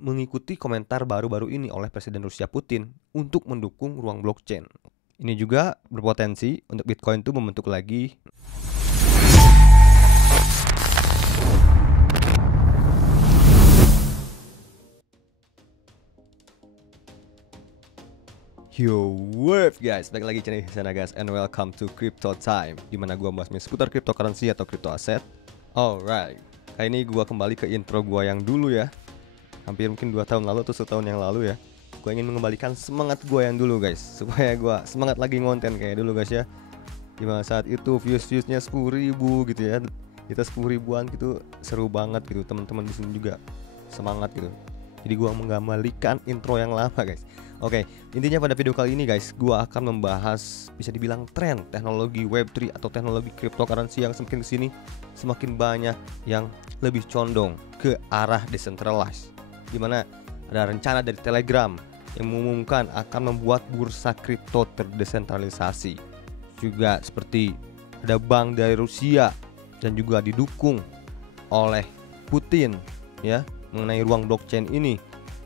mengikuti komentar baru-baru ini oleh Presiden Rusia Putin untuk mendukung ruang blockchain. Ini juga berpotensi untuk Bitcoin itu membentuk lagi Yo, what up guys, balik lagi channel sana guys, and welcome to Crypto Time, dimana gua bahas seputar cryptocurrency atau crypto aset. Alright, kali ini gua kembali ke intro gua yang dulu ya. Hampir mungkin 2 tahun lalu atau 1 tahun yang lalu ya. Gua ingin mengembalikan semangat gua yang dulu guys, supaya gua semangat lagi ngonten kayak dulu guys ya. Dimana saat itu views-viewsnya 10.000 gitu ya. Kita 10 ribuan gitu, seru banget gitu. Teman-teman di sini juga semangat gitu. Jadi gua mengembalikan intro yang lama guys. Oke, intinya pada video kali ini guys, gua akan membahas bisa dibilang tren teknologi Web3 atau teknologi cryptocurrency yang semakin kesini semakin banyak yang lebih condong ke arah decentralized. Dimana ada rencana dari Telegram yang mengumumkan akan membuat bursa kripto terdesentralisasi. Juga seperti ada bank dari Rusia dan juga didukung oleh Putin ya mengenai ruang blockchain ini,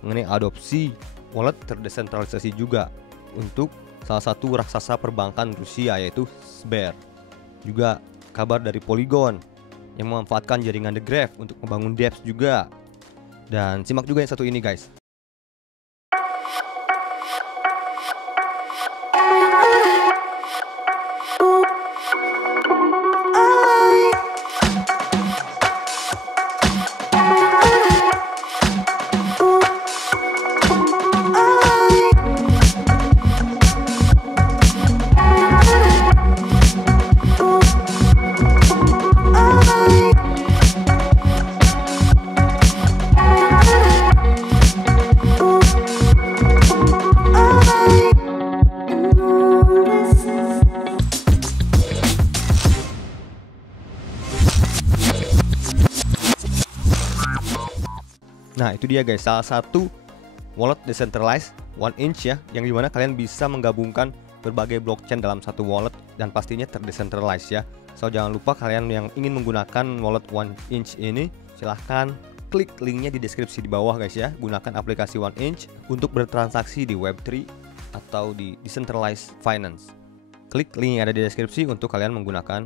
mengenai adopsi wallet terdesentralisasi juga untuk salah satu raksasa perbankan Rusia yaitu Sber. Juga kabar dari Polygon yang memanfaatkan jaringan The Graph untuk membangun dApps juga. Dan simak juga yang satu ini guys. Nah itu dia guys, salah satu wallet decentralized 1inch ya, yang dimana kalian bisa menggabungkan berbagai blockchain dalam satu wallet dan pastinya terdecentralized ya. So jangan lupa kalian yang ingin menggunakan wallet 1inch ini, silahkan klik linknya di deskripsi di bawah guys ya. Gunakan aplikasi 1inch untuk bertransaksi di Web3 atau di decentralized finance. Klik link yang ada di deskripsi untuk kalian menggunakan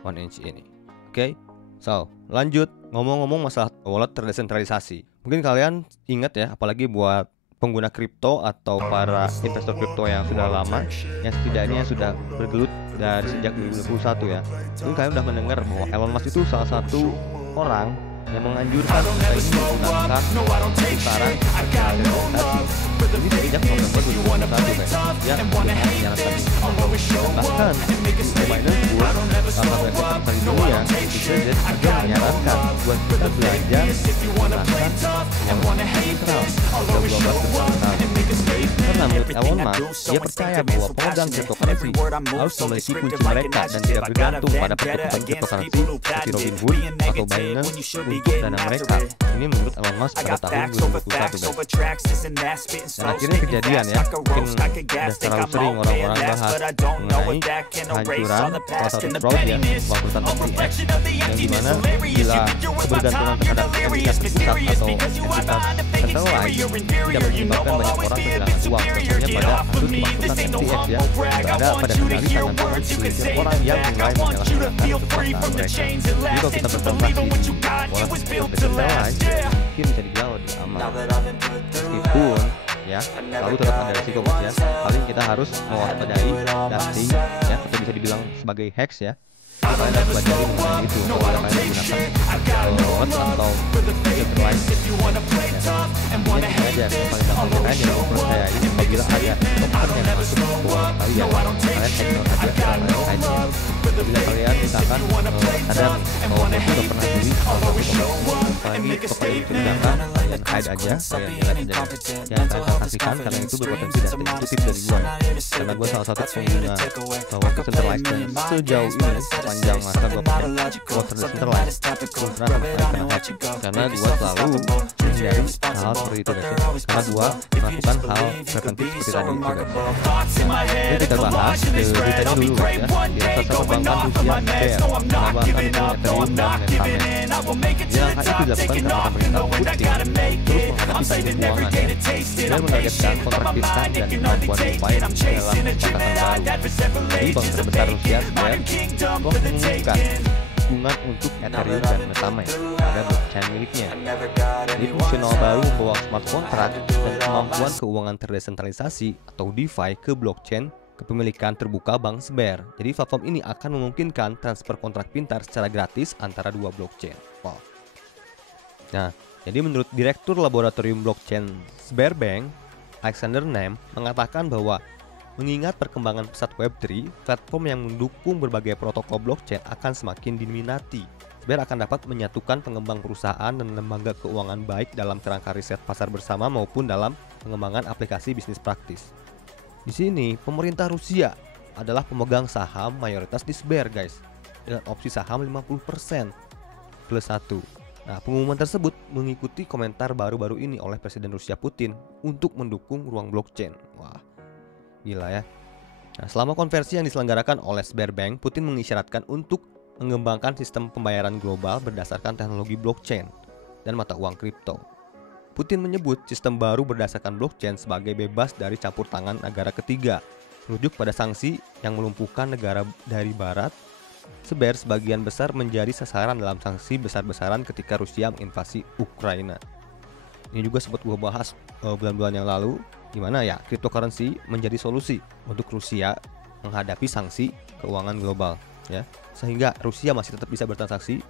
1inch ini. Oke, so lanjut ngomong-ngomong masalah wallet terdesentralisasi. Mungkin kalian ingat ya, apalagi buat pengguna kripto atau para investor kripto yang sudah lama, yang setidaknya sudah bergelut dari sejak 2021 ya. Mungkin kalian sudah mendengar bahwa Elon Musk itu salah satu orang yang menganjurkan kita ini menggunakan putaran terdesentralisasi. Ini sejak November 2021 guys. Ya, menyarankan bahkan Binance buat salah satu ekosistem di dunia itu juga menyarankan buat kita belajar menggunakan yang netral atau global terbatas. Karena menurut Elon Musk, dia percaya bahwa pemegang cryptocurrency harus memiliki kunci mereka dan tidak bergantung pada pertukaran cryptocurrency seperti Robinhood atau Binance untuk dana mereka. Ini menurut Elon Musk pada tahun 2021 guys. Dan akhirnya kejadian ya, mungkin sudah terlalu sering orang-orang bahas mengenai kehancuran salah satu fraud ya, bangkrutan FTX, yang dimana bila kebergantungan terhadap entitas pusat atau entitas centralized tidak menyebabkan banyak orang kehilangan uang. Contohnya pada kasus bangkrutan FTX ya, berada pada kendali tangan segelintir orang yang mulai menyalahgunakan kekuasaan mereka. Jadi kalau kita bertransaksi di wallet decentralized, mungkin bisa dibilang lebih aman. Meskipun ya lalu tetap ada resiko ya, paling kita harus mewaspadai dusting ya, atau bisa dibilang sebagai hacks ya. Kalian harus pelajari mengenai itu kalau kalian menggunakan wallet atau decentralized ya. Intinya aja yang paling gampang kalian yang percaya ini apabila ada token yang masuk ke wallet kalian, kalian ignore aja kalian. Bila kalian misalkan sadar bahwa kalian sudah pernah beli apalagi token itu digunakan, kalian hide aja, kalian jangan kalian transaksikan karena itu berpotensi data sensitif dari luar. Karena gue salah satu pengguna bahwa decentralized dan sejauh ini sepanjang masa gue pakai wallet decentralized gue pernah kena hack karena gue selalu menghindari hal seperti itu guys. Karena gue melakukan hal preventif seperti tadi itu guys. Ini kita bahas ke beritanya dulu guys ya. Di raksasa perbankan Rusia Sber menambahkan Ethereum dan Metamask. Ya, hal itu dilakukan karena pemerintah Putin terus menghadapi krisis keuangan dan menargetkan kontrak bintang dan kemampuan DeFi dalam kesepakatan baru. Jadi bank terbesar Rusia Sber telah mengumumkan dukungan untuk Ethereum dan Metamask pada blockchain miliknya. Jadi fungsional baru membawa smart contract dan kemampuan keuangan terdesentralisasi atau DeFi ke blockchain kepemilikan terbuka Bank Sber. Jadi platform ini akan memungkinkan transfer kontrak pintar secara gratis antara dua blockchain. Wow. Nah, jadi menurut Direktur Laboratorium Blockchain Sberbank, Alexander Nem, mengatakan bahwa mengingat perkembangan pesat Web3, platform yang mendukung berbagai protokol blockchain akan semakin diminati. Sber akan dapat menyatukan pengembang perusahaan dan lembaga keuangan baik dalam kerangka riset pasar bersama maupun dalam pengembangan aplikasi bisnis praktis. Di sini, pemerintah Rusia adalah pemegang saham mayoritas di Sber, guys, dengan opsi saham 50% plus 1. Nah, pengumuman tersebut mengikuti komentar baru-baru ini oleh Presiden Rusia Putin untuk mendukung ruang blockchain. Wah, gila ya. Nah, selama konversi yang diselenggarakan oleh Sberbank, Putin mengisyaratkan untuk mengembangkan sistem pembayaran global berdasarkan teknologi blockchain dan mata uang kripto. Putin menyebut sistem baru berdasarkan blockchain sebagai bebas dari campur tangan negara ketiga, merujuk pada sanksi yang melumpuhkan negara dari barat. Sber sebagian besar menjadi sasaran dalam sanksi besar-besaran ketika Rusia menginvasi Ukraina. Ini juga sempat gue bahas bulan-bulan yang lalu, di mana ya cryptocurrency menjadi solusi untuk Rusia menghadapi sanksi keuangan global, ya, sehingga Rusia masih tetap bisa bertransaksi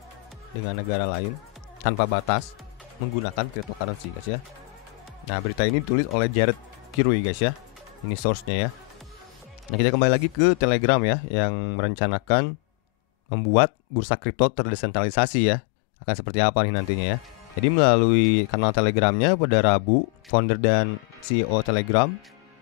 dengan negara lain tanpa batas menggunakan cryptocurrency, guys ya. Nah, berita ini ditulis oleh Jared Kirui, guys ya. Ini source-nya ya. Nah, kita kembali lagi ke Telegram ya, yang merencanakan membuat bursa kripto terdesentralisasi ya. Akan seperti apa nih nantinya ya. Jadi melalui kanal Telegramnya pada Rabu, founder dan CEO Telegram,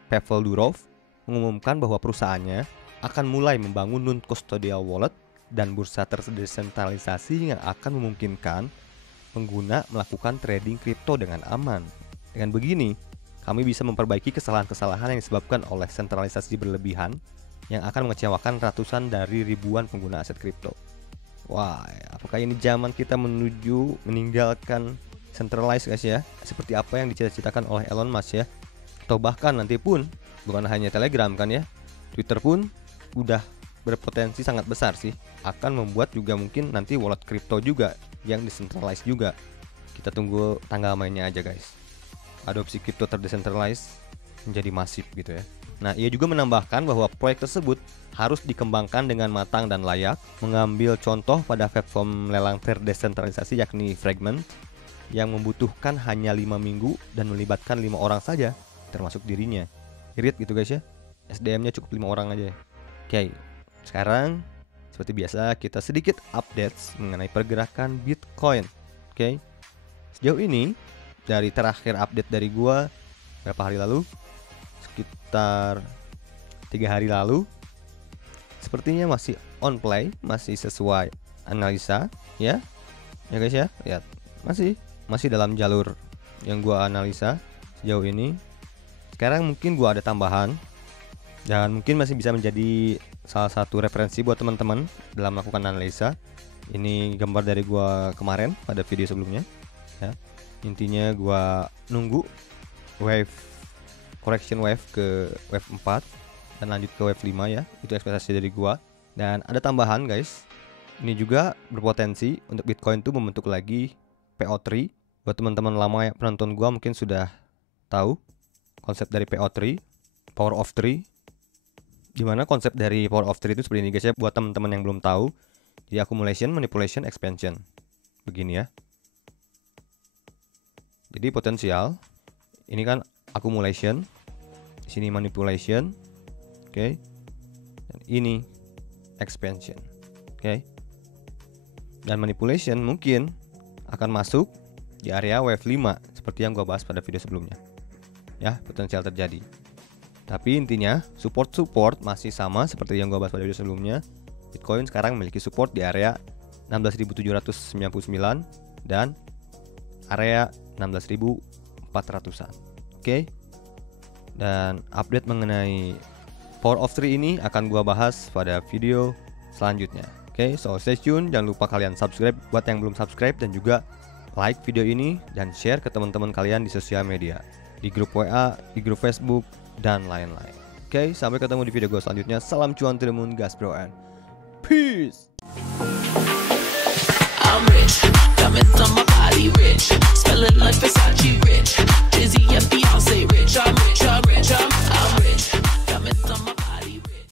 Pavel Durov, mengumumkan bahwa perusahaannya akan mulai membangun non-custodial wallet dan bursa terdesentralisasi yang akan memungkinkan pengguna melakukan trading kripto dengan aman. Dengan begini, kami bisa memperbaiki kesalahan-kesalahan yang disebabkan oleh sentralisasi berlebihan yang akan mengecewakan ratusan dari ribuan pengguna aset kripto. Wah, apakah ini zaman kita menuju meninggalkan centralized, guys ya? Seperti apa yang dicita-citakan oleh Elon Musk ya? Atau bahkan nanti pun bukan hanya Telegram kan ya, Twitter pun udah berpotensi sangat besar sih akan membuat juga mungkin nanti wallet kripto juga yang decentralized juga. Kita tunggu tanggal mainnya aja, guys. Adopsi kripto terdecentralized menjadi masif gitu ya. Nah, ia juga menambahkan bahwa proyek tersebut harus dikembangkan dengan matang dan layak, mengambil contoh pada platform lelang terdesentralisasi yakni Fragment yang membutuhkan hanya 5 minggu dan melibatkan 5 orang saja, termasuk dirinya. Irit gitu, guys ya. SDM-nya cukup 5 orang aja. Oke, sekarang seperti biasa kita sedikit updates mengenai pergerakan Bitcoin. Oke. Sejauh ini dari terakhir update dari gua berapa hari lalu? Sekitar 3 hari lalu, sepertinya masih on play, masih sesuai analisa ya. Ya guys ya, lihat. Masih dalam jalur yang gua analisa sejauh ini. Sekarang mungkin gua ada tambahan dan mungkin masih bisa menjadi salah satu referensi buat teman-teman dalam melakukan analisa. Ini gambar dari gua kemarin pada video sebelumnya ya. Intinya gua nunggu correction wave ke wave 4 dan lanjut ke wave 5 ya. Itu ekspektasi dari gua. Dan ada tambahan, guys. Ini juga berpotensi untuk Bitcoin itu membentuk lagi PO3. Buat teman-teman lama ya, penonton gua mungkin sudah tahu konsep dari PO3, Power of 3. Dimana konsep dari Power of 3 itu seperti ini, guys ya. Buat teman-teman yang belum tahu, jadi accumulation, manipulation, expansion. Begini ya. Jadi potensial ini kan accumulation, di sini manipulation, oke, dan ini expansion, oke. Dan manipulation mungkin akan masuk di area wave 5 seperti yang gua bahas pada video sebelumnya. Ya, potensial terjadi. Tapi intinya support masih sama seperti yang gua bahas pada video sebelumnya. Bitcoin sekarang memiliki support di area 16.799 dan area 16.400-an. Oke. Dan update mengenai Power of 3 ini akan gua bahas pada video selanjutnya. Oke, so stay tune, jangan lupa kalian subscribe buat yang belum subscribe, dan juga like video ini dan share ke teman-teman kalian di sosial media, di grup WA, di grup Facebook, dan lain-lain. Oke, sampai ketemu di video gue selanjutnya. Salam cuan to the moon, gas bro, and peace.